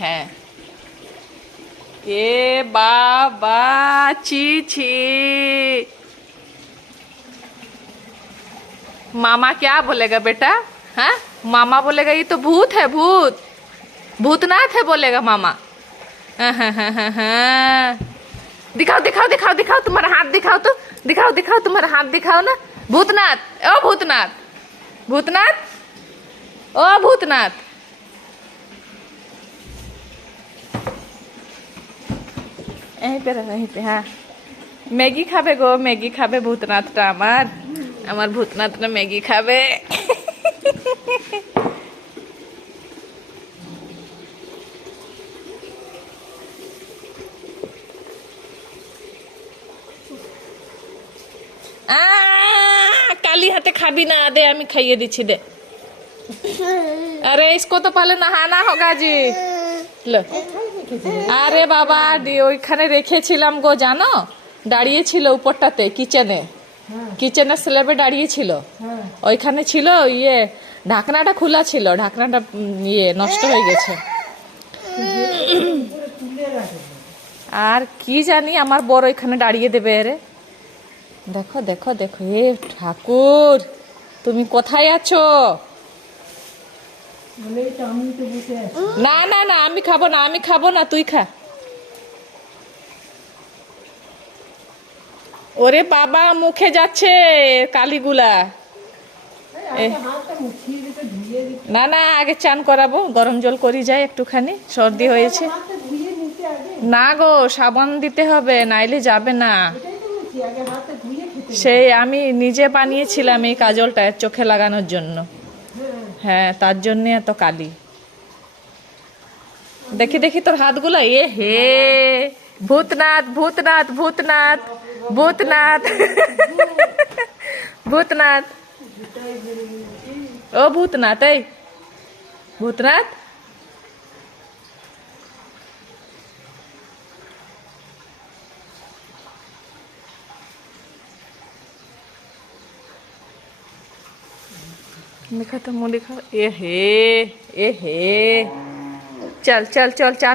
হ্যাঁ। এ বাবা, ছি ছি। मामा क्या बोलेगा बेटा? हाँ, मामा बोलेगा ये तो भूत है, भूत भूतनाथ है बोलेगा मामा। हाँ हाँ हाँ हाँ हाँ। दिखाओ दिखाओ दिखाओ दिखाओ, तुम्हारा हाथ दिखाओ तो, दिखाओ दिखाओ तुम्हारा हाथ दिखाओ ना। भूतनाथ, ओ भूतनाथ, भूतनाथ, ओ भूतनाथ। यहीं पे रहो, यहीं पे। हाँ, मैगी खाबे गो, मैगी खाबे भूतनाथटा আমার, আমার ভূতনাথটা ম্যাগি খাবে। काली हाथे खाबी ना, दे আমি খাইয়ে দিচ্ছি, দে। अरे इसको तो पहले नहाना होगा जी। लो। আরে বাবা, ওইখানে রেখেছিলাম গো, জানো, দাঁড়িয়ে ছিল উপরটাতে, কিচেনে, কিচেনের স্ল্যাবে দাঁড়িয়ে ছিল। ওইখানে ছিল, ইয়ে ঢাকনাটা খোলা ছিল, ঢাকনাটা ইয়ে নষ্ট হয়ে গেছে। আর কি জানি, আমার বড় এখানে দাঁড়িয়ে দেবে। রে দেখো দেখো দেখো, এ ঠাকুর, তুমি কোথায় আছো? না না না, আমি খাবো না, আমি খাবো না, তুই খা। ওরে বাবা, মুখে যাচ্ছে কালিগুলা। না না, আগে চান করাবো, গরম জল করি যায় একটুখানি, সর্দি হয়েছে। না গো, সাবান দিতে হবে, নাইলে যাবে না। সেই আমি নিজে বানিয়েছিলাম এই কাজলটা চোখে লাগানোর জন্য। হ্যাঁ, তার জন্য এত কালি। দেখি দেখি তোর হাতগুলো। এ হে, ভূতনাথ ভূতনাথ ভূতনাথ ভূতনাথ ভূতনাথ, ও ভূতনাথ, এই ভূতনাথ। दिखा तो मुँह दिखा। ए हे, चल चल चल चल।